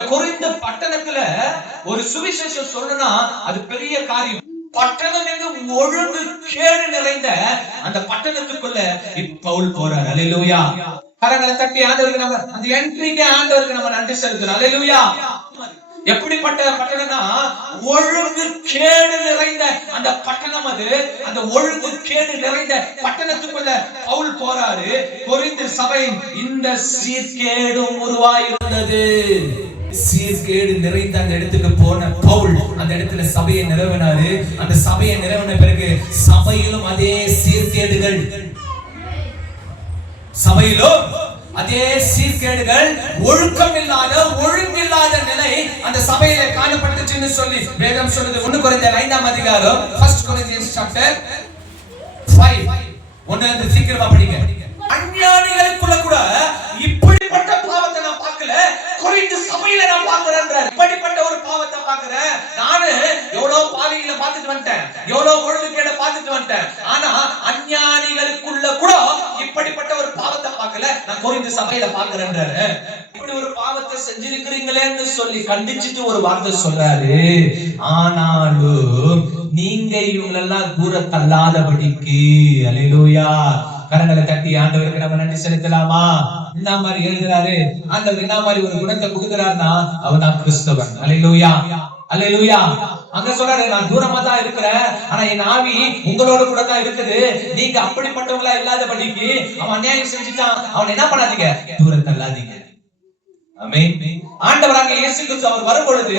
Corinth பட்டணத்துல ஒரு சுவிசேஷம் சொல்லணும்னா அது பெரிய காரியம். பட்டணம் என்று ஒழுங்கு கேடு நிறைந்த அந்த பட்டணத்துக்குள்ள பவுல் போறார். அல்லேலூயா. கரங்களை தட்டி ஆண்டவருக்கு நம்ம அந்த என்ட்ரிக்கு ஆண்டவருக்கு நம்ம நன்றி செலுத்துறோம். அல்லேலூயா. எப்படிப்பட்ட பட்டணம்னா ஒழுங்கு கேடு நிறைந்த அந்த பட்டணம். அது அந்த ஒழுங்கு கேடு நிறைந்த பட்டணத்துக்குள்ள பவுல் போறாரு. கொரிந்து சபையின் இந்த சீர்கேடும் உருவாயிருந்தது. சீர்கேடு நிறைந்த அந்த இடத்துக்கு போன பவுல் அந்த இடத்துல சபையை நிறுவினாரு. அந்த சபையை நிறுவன பிறகு சபையிலும் அதே சீர்கேடுகள், சபையிலும் அதே சீர்கேடுகள், ஒழுக்கம் இல்லாத ஒழுங்கில்லாத நிலை அந்த சபையில காணப்பட்டுச்சுன்னு சொல்லி வேதம் சொல்லுது. 1 கொரிந்தியர் 5ஆம் அதிகாரம் 1 Corinthians chapter 5 ஒன்னிலிருந்து சீக்கிரமா படிங்க. அஞ்ஞானிகளுக்குள்ள கூட இப்படிப்பட்ட பாவத்தை நான் பார்க்கல, கொரிந்து சபையில நான் பார்க்கிறேன்றார். இப்படிப்பட்ட ஒரு பாவத்தை பார்க்கிறேன். நானு எவ்வளவு பாவிகளை பார்த்துட்டு வந்துட்டேன், எவ்வளவு ஒழுங்குகேட பார்த்துட்டு வந்துட்டேன். ஆனா அஞ்ஞானிகளுக்குள்ள கூட இப்படிப்பட்ட ஒரு பாவத்தை பார்க்கல, நான் கொரிந்து சபையில பார்க்கிறேன்றாரு. இப்படி ஒரு பாவத்தை செஞ்சிருக்கிறீங்களேன்னு சொல்லி கண்டிச்சிட்டு ஒரு வார்த்தை சொல்றாரு. ஆனாலும் நீங்க இவங்களெல்லாம் தூர தள்ளாதபடிக்கு. அல்லேலூயா. கரங்களை தட்டி ஆண்டவருக்கு நம்ம நன்றி செலுத்தலாமா? இந்த மாதிரி எழுதுறாரு. ஆண்டவர் என்ன மாதிரி ஒரு குணத்தை கொடுக்கிறாருன்னா அவர் தான் கிறிஸ்தவன். அல்லேலூயா. அல்லேலூயா. அங்க சொல்றாரு, நான் தூரமா தான் இருக்கிறேன், ஆனா என் ஆவி உங்களோட கூட தான் இருக்குது. நீங்க அப்படிப்பட்டவங்களா இல்லாதபடிக்கு அவன் அநியாயம் செஞ்சுட்டான், அவன் என்ன பண்ணாதீங்க, தூர தள்ளாதீங்க. ஆமென். ஆண்டவராக இயேசு கிறிஸ்து அவர் வரும் பொழுது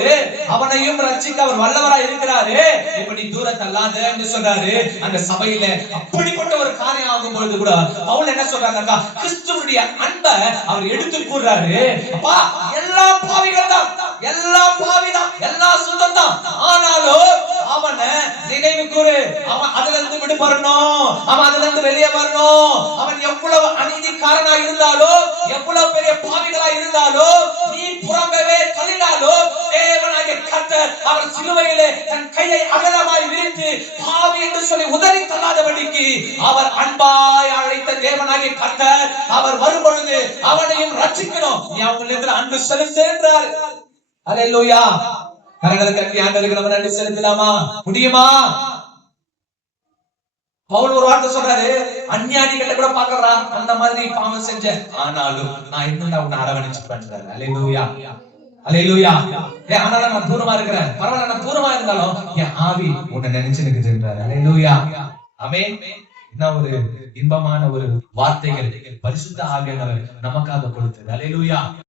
அவனையும் ரட்சிக்க அவர் வல்லவராய் இருக்கிறாரு. இப்படி தூர தள்ளாதன்னு சொல்றாரு. அந்த சபையில அப்படிப்பட்ட ஒரு காரியம் ஆகும் பொழுது கூட பவுல் என்ன சொல்றாருன்னா, கிறிஸ்துவுடைய அன்பை அவர் எடுத்து கூறுறாரு. அப்பா, எல்லா பாவிகள் தான், எல்லா பாவிதான், எல்லா சுத்தம் தான், ஆனாலும் அவனை நினைவு கூறு. அவன் அதுல இருந்து விடுபடணும், அவன் அதுல இருந்து வெளியே வரணும். அவன் எவ்வளவு அநீதிக்காரனா இருந்தாலும், எவ்வளவு பெரிய பாவிகளா இருந்தாலும், நீ புறம்பவே தள்ளினாலும் தேவனாகிய கர்த்தர் அவர் சிலுவையிலே தன் கையை அகலமாய் விரித்து பாவி என்று சொல்லி உதறி தள்ளாதபடிக்கு அவர் அன்பாய் அழைத்த தேவனாகிய கர்த்தர் அவர் வரும் பொழுது அவனையும் ரட்சிக்கணும். நீ அவங்களிடத்தில் அன்பு செலுத்து என்றார். அல்லேலூயா. கரங்களை தட்டி ஆண்டவருக்கு நம்ம நன்றி செலுத்தலாமா? முடியுமா? பவுல் ஒரு வார்த்தை சொல்றாரு, அஞ்ஞானிகளை கூட பாக்குறா அந்த மாதிரி பாவம் செஞ்ச, ஆனாலும் நான் இன்னும் உன்னை அரவணைச்சு பண்றேன். அல்லேலூயா. அல்லேலூயா. ஆனாலும் நான் தூரமா இருக்கிறேன், பரவாயில்ல, நான் தூரமா இருந்தாலும் என் ஆவி உன்னை நினைச்சு நிக்குதுன்றாரு. அல்லேலூயா. ஆமென். என்ன ஒரு இன்பமான ஒரு வார்த்தைகள் பரிசுத்த ஆவியானவர் நமக்காக கொடுத்தது. அல்லேலூயா.